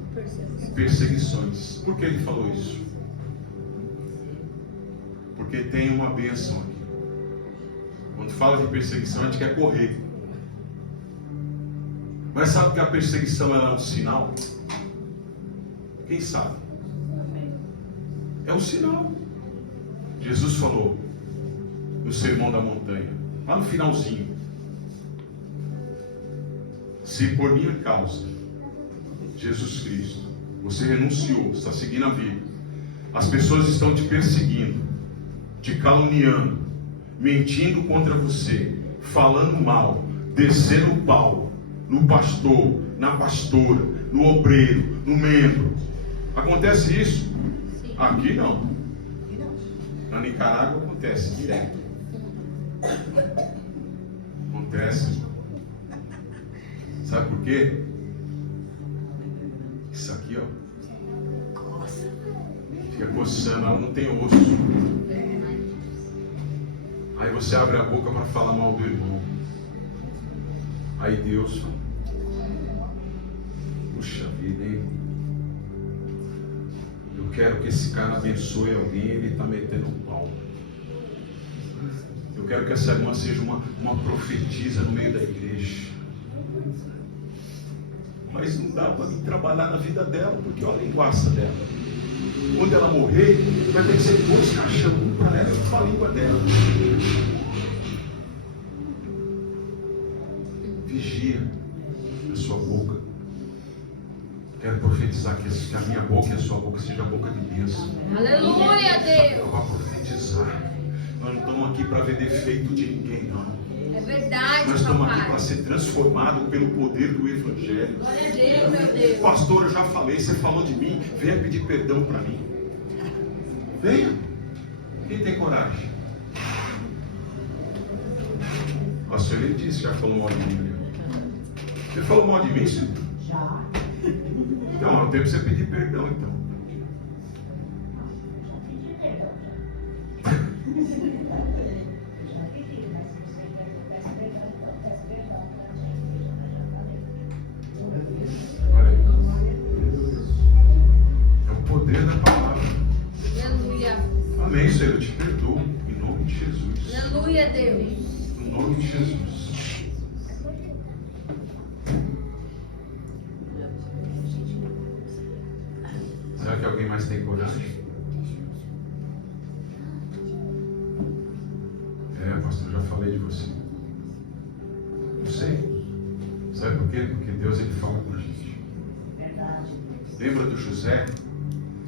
perseguições. Por que ele falou isso? Porque tem uma bênção aqui. Quando fala de perseguição, a gente quer correr. Mas sabe que a perseguição ela é um sinal? Quem sabe? É um sinal. Jesus falou no Sermão da Montanha, lá no finalzinho: se por minha causa, Jesus Cristo, você renunciou, está seguindo a vida, as pessoas estão te perseguindo, te caluniando, mentindo contra você, falando mal, descendo o pau no pastor, na pastora, no obreiro, no membro. Acontece isso? Sim. Aqui não. Na Nicarágua acontece direto. Acontece. Sabe por quê? Isso aqui, ó, fica coçando, ela não tem osso. Aí você abre a boca para falar mal do irmão. Aí Deus fala: puxa vida, hein? Eu quero que esse cara abençoe alguém, ele está metendo um pau. Eu quero que essa irmã seja uma profetisa no meio da igreja. Mas não dá para mim trabalhar na vida dela, porque olha a linguaça dela. Quando ela morrer, vai ter que ser 2 caixão, um para ela e um para a língua dela. Vigia a sua boca. Quero profetizar que a minha boca e a sua boca seja a boca de bênção. Aleluia, Deus. Eu vou profetizar. Nós não estamos aqui para ver defeito de ninguém, não. É verdade, Nós estamos aqui papai. para ser transformados pelo poder do Evangelho. Glória a Deus, meu Deus. Pastor, eu já falei, você falou de mim, venha pedir perdão para mim. Venha. Quem tem coragem? O pastor, ele disse, já falou mal de mim. Você falou mal de mim, senhor? Já. Então, é o tempo de você pedir perdão, então. Olha aí. É o poder da palavra. Aleluia. Amém, Senhor, eu te perdoo. Em nome de Jesus. Aleluia, Deus. Em nome de Jesus. Será que alguém mais tem coragem? Pastor, eu já falei de você. Não sei. Sabe por quê? Porque Deus, ele fala com a gente. Verdade. Lembra do José?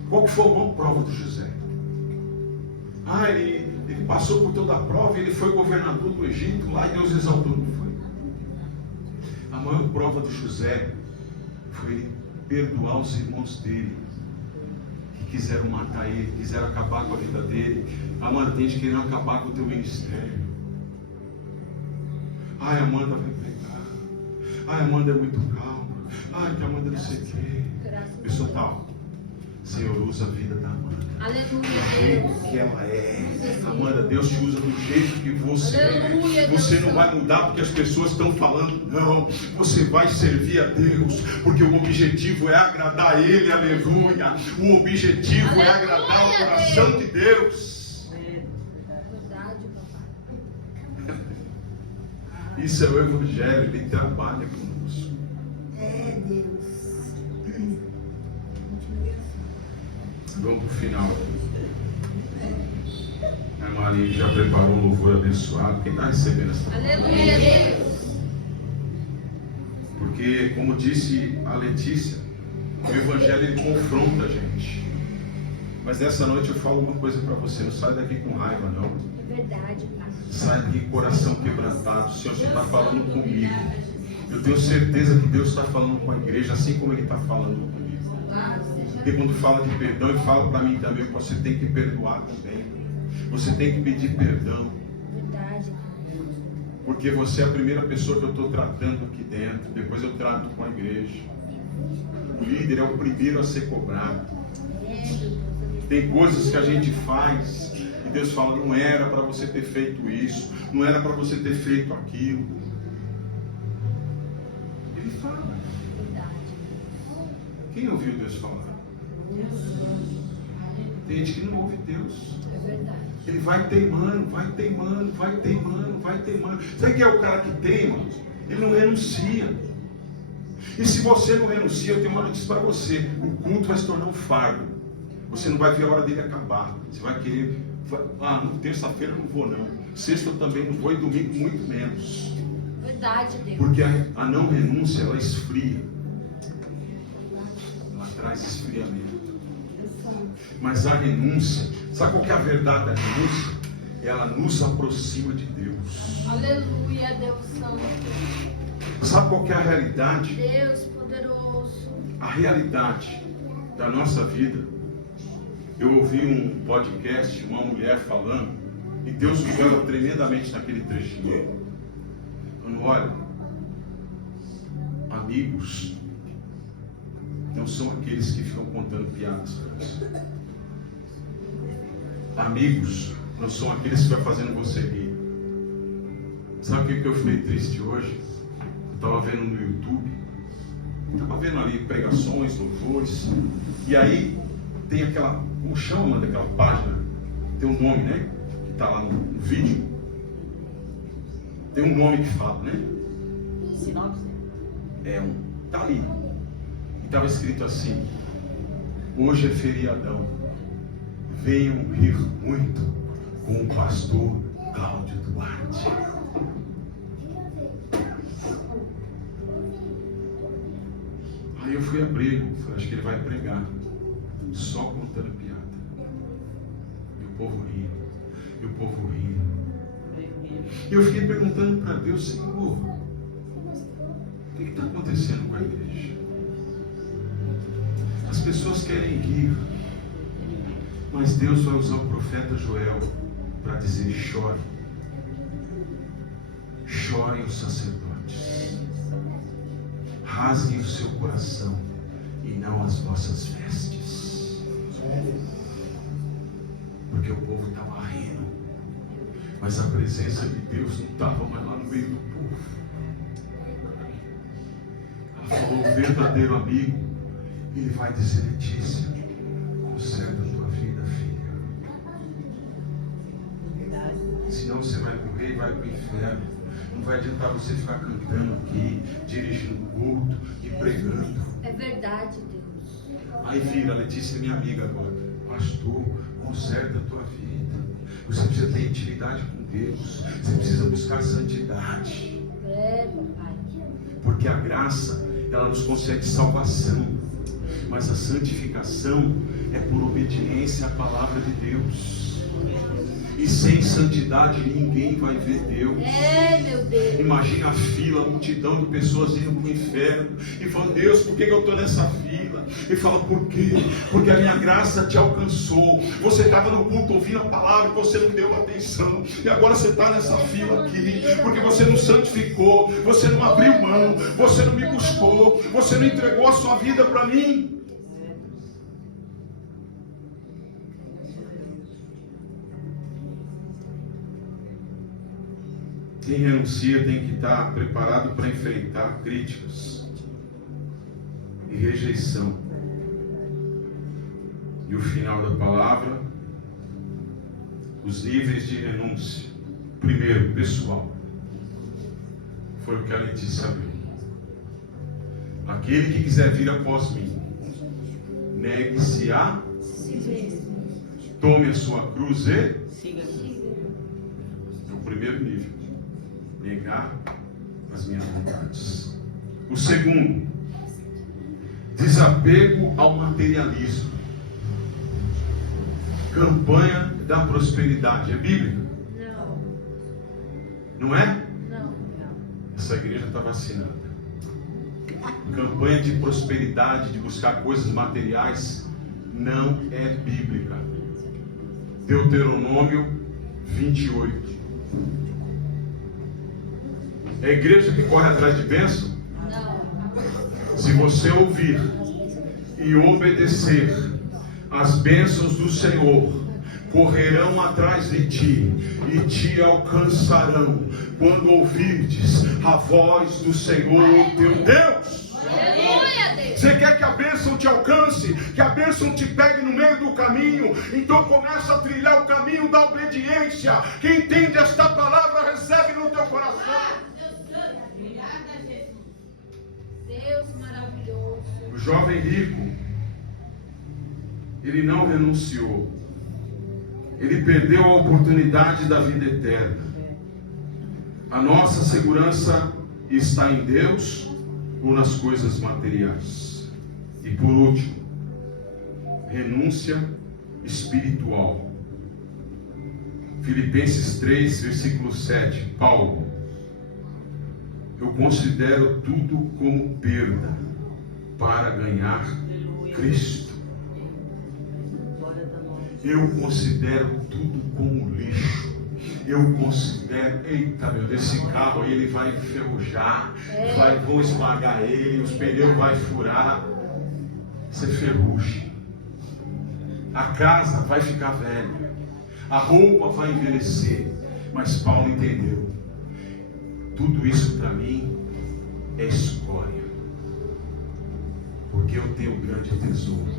Qual que foi a maior prova do José? Ele passou por toda a prova, ele foi governador do Egito, lá e Deus exaltou, não foi? A maior prova do José foi ele perdoar os irmãos dele, que quiseram matar ele, quiseram acabar com a vida dele. Amanda, tem gente querendo acabar com o teu ministério. Amanda vai pegar. Amanda é muito calma. Que Amanda não sei o quê. Pessoal, tal. Senhor, usa a vida da Amanda. Aleluia, Do jeito Deus. que ela é. Amanda, Deus te usa do jeito que você Aleluia, é. Você Deus. não vai mudar porque as pessoas estão falando, não. Você vai servir a Deus, porque o objetivo é agradar a Ele, aleluia. O objetivo é Aleluia, agradar o coração de Deus. Verdade, papai. Isso é o Evangelho, Ele trabalha conosco. É, Deus. Vamos para o final. A Maria já preparou um louvor abençoado. Quem está recebendo essa palavra? Aleluia, Deus. Porque, como disse a Letícia, o Evangelho ele confronta a gente. Mas nessa noite eu falo uma coisa para você: não sai daqui com raiva, não. É verdade, pai. Sai daqui com o coração quebrantado. O Senhor está falando comigo. Eu tenho certeza que Deus está falando com a igreja, assim como Ele está falando comigo. Porque quando fala de perdão, ele fala para mim também, você tem que perdoar também. Você tem que pedir perdão. Verdade. Porque você é a primeira pessoa que eu estou tratando aqui dentro. Depois eu trato com a igreja. O líder é o primeiro a ser cobrado. Tem coisas que a gente faz e Deus fala, não era para você ter feito isso, não era para você ter feito aquilo. Ele fala. Quem ouviu Deus falar? Tem gente que não ouve Deus. É verdade. Ele vai teimando, vai teimando, vai teimando, vai teimando. Sabe quem é o cara que teima? Ele não renuncia. E se você não renuncia, eu tenho uma notícia para você: o culto vai se tornar um fardo. Você não vai ver a hora dele acabar. Você vai querer, terça-feira eu não vou não. Sexta eu também não vou e domingo muito menos. Verdade, Deus. Porque a não renúncia, ela esfria. Ela traz esfriamento. Mas a renúncia, sabe qual que é a verdade da renúncia? Ela nos aproxima de Deus. Aleluia, Deus Santo. Sabe qual que é a realidade? Deus poderoso. A realidade da nossa vida. Eu ouvi um podcast, uma mulher falando, e Deus usou ela tremendamente naquele trechinho. Falando, olha, amigos não são aqueles que ficam contando piadas para você. Amigos não são aqueles que ficam fazendo você rir. Sabe o que eu fiquei triste hoje? Eu estava vendo no YouTube, estava vendo ali pregações, louvores, e aí tem aquela, como chama daquela página? Tem um nome, né? Que está lá no vídeo. Tem um nome que fala, né? Sinopse? Tá ali. E estava escrito assim: hoje é feriadão. Venham rir muito com o pastor Cláudio Duarte. Aí eu fui abrir, falei, acho que ele vai pregar, só contando piada. E o povo ria, e o povo ria. E eu fiquei perguntando para Deus, Senhor, o que está acontecendo com a igreja? As pessoas querem rir, mas Deus vai usar o profeta Joel para dizer: chore. Chorem os sacerdotes. Rasguem o seu coração e não as vossas vestes. Porque o povo estava rindo, mas a presença de Deus não estava mais lá no meio do povo. Ela falou: o verdadeiro amigo, ele vai dizer: Letícia, conserta a tua vida, filha. Senão você vai morrer e vai para o inferno. Não vai adiantar você ficar cantando aqui, dirigindo o culto e pregando. É verdade, Deus. Aí vira, Letícia é minha amiga agora. Pastor, conserta a tua vida. Você precisa ter intimidade com Deus. Você precisa buscar santidade. É, papai. Porque a graça, ela nos concede salvação. Mas a santificação é por obediência à palavra de Deus. E sem santidade ninguém vai ver Deus. É, meu Deus. Imagina a fila, a multidão de pessoas indo para o inferno e falando: Deus, por que eu estou nessa fila? E fala: por quê? Porque a minha graça te alcançou. Você estava no culto ouvindo a palavra e você não deu atenção. E agora você está nessa fila aqui porque você não santificou, você não abriu mão, você não me buscou, você não entregou a sua vida para mim. Quem renuncia tem que estar preparado para enfrentar críticas e rejeição. E o final da palavra, os níveis de renúncia. Primeiro, pessoal. Foi o que a Letícia abriu. Aquele que quiser vir após mim, negue-se a Si mesmo. tome a sua cruz e Siga. é o primeiro nível. Negar as minhas vontades. O segundo, desapego ao materialismo. Campanha da prosperidade. É bíblica? Não. Não é? Não. Essa igreja está vacinada. Campanha de prosperidade, de buscar coisas materiais, não é bíblica. Deuteronômio 28. É a igreja que corre atrás de bênção? Não. Se você ouvir e obedecer as bênçãos do Senhor, correrão atrás de ti e te alcançarão quando ouvirdes a voz do Senhor teu Deus. Aleluia, Deus. Você quer que a bênção te alcance, que a bênção te pegue no meio do caminho? Então começa a trilhar o caminho da obediência. Quem entende esta palavra recebe no teu coração. Deus maravilhoso. O jovem rico, ele não renunciou. Ele perdeu a oportunidade da vida eterna. A nossa segurança está em Deus ou nas coisas materiais? E por último, renúncia espiritual. Filipenses 3, versículo 7. Paulo: eu considero tudo como perda para ganhar Cristo. Eu considero tudo como lixo. Eu considero, eita meu Deus, esse carro aí ele vai enferrujar, vão esmagar ele, os pneus vai furar. Isso é ferrugem. A casa vai ficar velha, a roupa vai envelhecer. Mas Paulo entendeu: tudo isso para mim é escória, porque eu tenho um grande tesouro,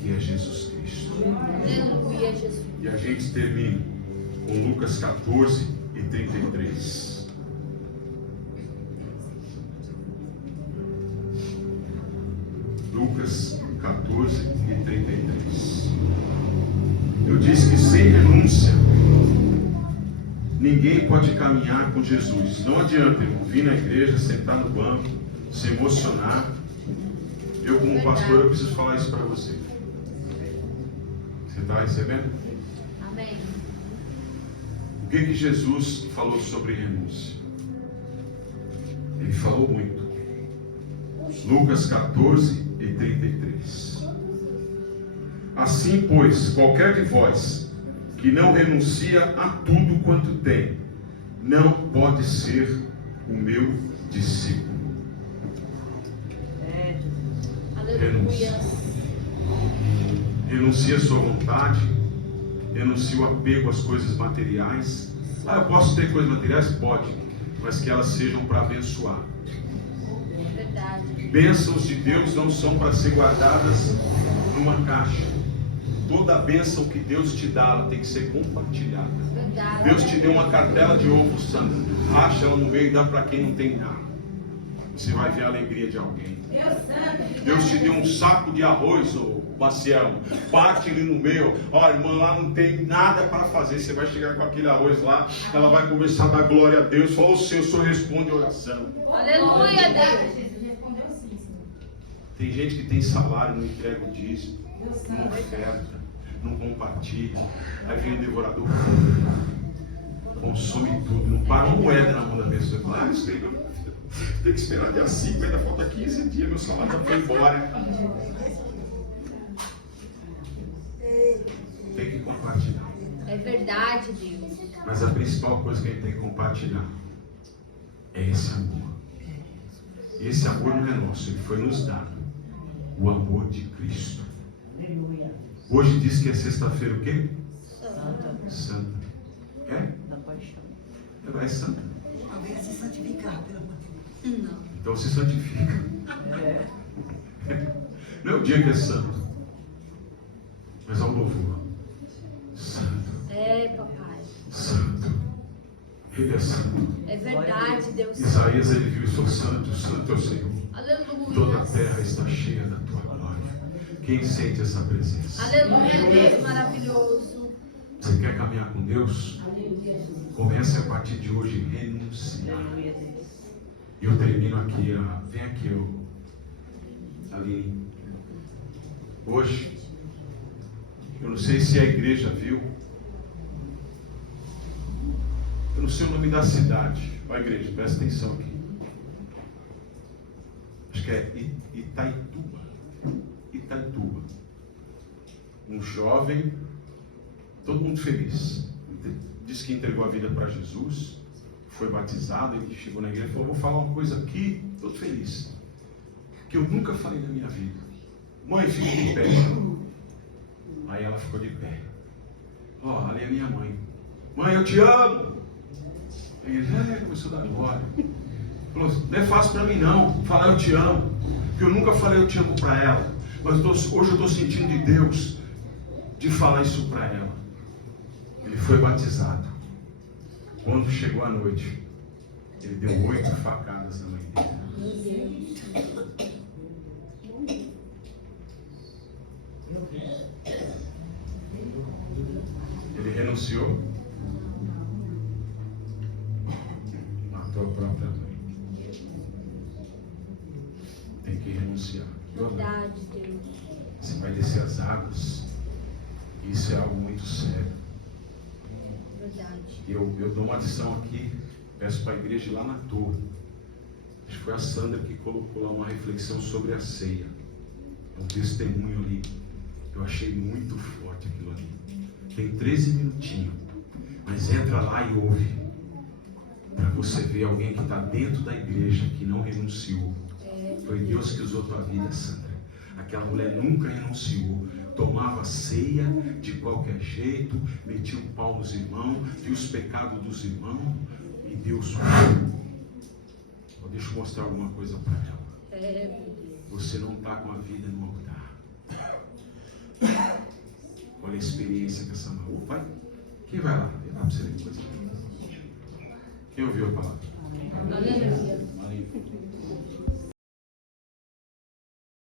que é Jesus Cristo. Aleluia, Jesus. E a gente termina com Lucas 14 e 33. Lucas 14 e 33. Eu disse que sem renúncia ninguém pode caminhar com Jesus. Não adianta, irmão, vir na igreja, sentar no banco, se emocionar. Eu, como pastor, eu preciso falar isso para você. Você está recebendo? Amém. O que Jesus falou sobre renúncia? Ele falou muito. Lucas 14 e 33. Assim, pois, qualquer de vós que não renuncia a tudo quanto tem, não pode ser o meu discípulo. Aleluia. Renuncia a sua vontade, renuncia o apego às coisas materiais. Eu posso ter coisas materiais? Pode, mas que elas sejam para abençoar. Verdade. Bênçãos de Deus não são para ser guardadas numa caixa. Toda bênção que Deus te dá, ela tem que ser compartilhada. Verdade. Deus te deu uma cartela de ovo, Sandra. Acha ela no meio e dá para quem não tem nada. Você vai ver a alegria de alguém. Deus te deu um saco de arroz, ô Maciel. Parte ele no meio. Ó, irmã, lá não tem nada para fazer. Você vai chegar com aquele arroz lá. Ela vai começar a dar glória a Deus. Fala, o Senhor responde a oração. Aleluia, Deus. Tem gente que tem salário, não entrega o dízimo, não oferta, não compartilha. Aí vem o devorador, consome tudo, não para uma moeda na mão da pessoa. Fala, isso aí, tem que esperar dia 5, ainda falta 15 dias, meu salário já foi embora. Tem que compartilhar. É verdade, Deus. Mas a principal coisa que a gente tem que compartilhar é esse amor. E esse amor não é nosso, ele foi nos dado. O amor de Cristo. Hoje diz que é sexta-feira o quê? Santa. É? Ela é santa. Alguém se santificar, pelo amor de Deus. Não. Então se santifica. Não é o dia que é santo, mas é o louvor. Santo. É, papai. Santo. Ele é santo. É verdade, Deus. Isaías, ele viu e falou: santo, santo é o Senhor. Aleluia. Toda a terra está cheia da tua glória. Quem sente essa presença? Aleluia, Deus maravilhoso. Você quer caminhar com Deus? Comece a partir de hoje a renunciar. E eu termino aqui. Vem aqui, Aline. Hoje, eu não sei se a igreja viu. Eu não sei o nome da cidade. Olha, igreja, presta atenção aqui. Acho que é Itaituba. Itaituba. jovem, todo mundo feliz. Disse que entregou a vida para Jesus, foi batizado. Ele chegou na igreja e falou: vou falar uma coisa aqui, todo feliz, que eu nunca falei na minha vida. Mãe, fica de pé. Aí ela ficou de pé. Ó, ali é minha mãe. Mãe, eu te amo. Aí ele começou a dar glória. Falou: não é fácil para mim não falar eu te amo, porque eu nunca falei eu te amo para ela, mas hoje eu estou sentindo de Deus de falar isso para ela. Ele foi batizado. Quando chegou a noite, ele deu 8 facadas na mãe dele. Ele renunciou, matou a própria mãe. Tem que renunciar. Verdade, Deus. Você vai descer as águas. Isso é algo muito sério. Verdade. Eu dou uma lição aqui, peço para a igreja ir lá na torre. Acho que foi a Sandra que colocou lá uma reflexão sobre a ceia. Um testemunho ali. Eu achei muito forte aquilo ali. Tem 13 minutinhos, mas entra lá e ouve, para você ver alguém que está dentro da igreja, que não renunciou. Foi Deus que usou tua vida, Sandra. Aquela mulher nunca renunciou, tomava ceia de qualquer jeito, metia o pau nos irmãos, via os pecados dos irmãos, e Deus usou. Deixa eu mostrar alguma coisa para ela. Você não está com a vida no altar. Olha a experiência que essa mão vai. Quem vai lá? Vai lá para você ver coisa. Quem ouviu a palavra? Aleluia. Aleluia.